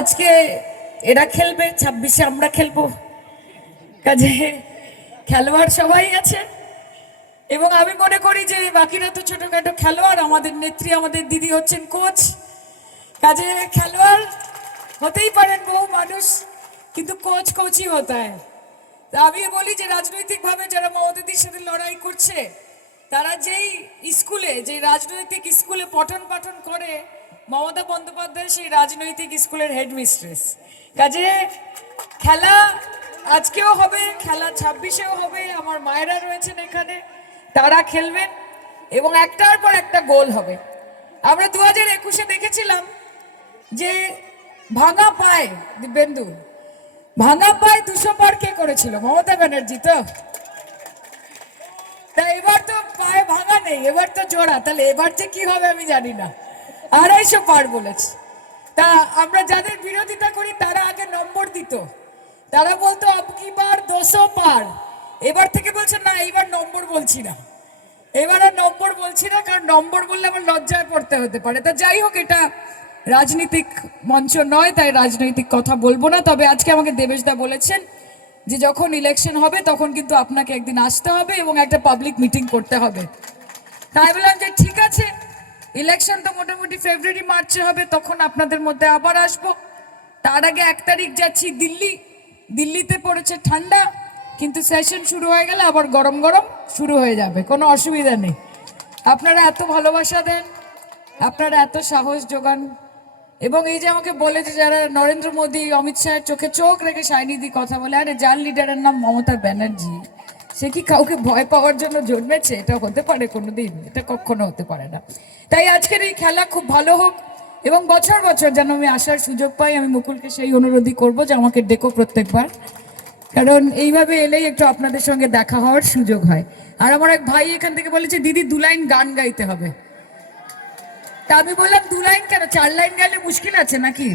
আজকে এরা খেলবে, 26-এ আমরা খেলবো, কাজে খেলোয়াড় সবাই আছে। এবং আমি মনে করি যে বাকিরা তো ছোটখাটো খেলোয়াড়, আমাদের নেত্রী আমাদের দিদি হচ্ছেন কোচ। কাজে খেলোয়াড় হতেই পারেন বহু মানুষ, কিন্তু কোচ কোচই হতে হয়। তা আমি বলি যে রাজনৈতিকভাবে যারা মমতাদির সাথে লড়াই করছে, তারা যেই স্কুলে, যে রাজনৈতিক স্কুলে পঠন পাঠন করে, মমতা বন্দ্যোপাধ্যায় সেই রাজনৈতিক স্কুলের হেডমিস্ট্রেস। কাজে খেলা আজকেও হবে, খেলা 26-এও হবে। আমার মায়েরা রয়েছেন এখানে, তারা খেলবেন এবং একটার পর একটা গোল হবে। আমরা 2021-এ দেখেছিলাম যে ভাঙা পায়, দিব্যেন্দু ভাঙা পায় 200 পার কে করেছিল? মমতা ব্যানার্জি তো। তা এবার তো পায়ে ভাঙা নেই, এবার তো জোড়া। তাহলে এবার যে কি হবে আমি জানি না। 250 পার বলেছে। তা আমরা যাদের বিরোধিতা করি তারা আগে নম্বর দিত, তারা বলতো আব কি বার 200 পার। এবার থেকে বলছে না, এইবার নম্বর বলছি না, এবার আর নম্বর বলছি না, কারণ নম্বর বললে আমার লজ্জায় পড়তে হতে পারে। তা যাই হোক, এটা রাজনৈতিক মঞ্চ নয়, তাই রাজনৈতিক কথা বলবো না। তবে আজকে আমাকে দেবেশদা বলেছেন যে যখন ইলেকশন হবে তখন কিন্তু আপনাকে একদিন আসতে হবে এবং একটা পাবলিক মিটিং করতে হবে। তাই বললাম যে ঠিক আছে, ইলেকশন তো মোটামুটি ফেব্রুয়ারি মার্চে হবে, তখন আপনাদের মধ্যে আবার আসবো। তার আগে 1 তারিখ যাচ্ছি দিল্লি। দিল্লিতে পড়েছে ঠান্ডা, কিন্তু সেশন শুরু হয়ে গেলে আবার গরম গরম শুরু হয়ে যাবে, কোনো অসুবিধা নেই। আপনারা এত ভালোবাসা দেন, আপনারা এত সাহস যোগান, এবং এই যে আমাকে বলে যে যারা নরেন্দ্র মোদী অমিত শাহের চোখে চোখ রেখে সাইনিদি কথা বলে, আরে যার লিডারের নাম মমতা ব্যানার্জি, সে কি কাউকে ভয় পাওয়ার জন্য জন্মেছে? এটা হতে পারে কোনোদিন? এটা কখনো হতে পারে না। তাই আজকের এই খেলা খুব ভালো হোক এবং বছর বছর যেন আমি আসার সুযোগ পাই। আমি মুকুলকে সেই অনুরোধই করবো যে আমাকে ডেকো প্রত্যেকবার, কারণ এইভাবে এলেই একটু আপনাদের সঙ্গে দেখা হওয়ার সুযোগ হয়। আর আমার এক ভাই এখান থেকে বলেছে দিদি 2 লাইন গান গাইতে হবে। তা আমি বললাম 2 লাইন কেন, 4 লাইন গাইলে মুশকিল আছে নাকি?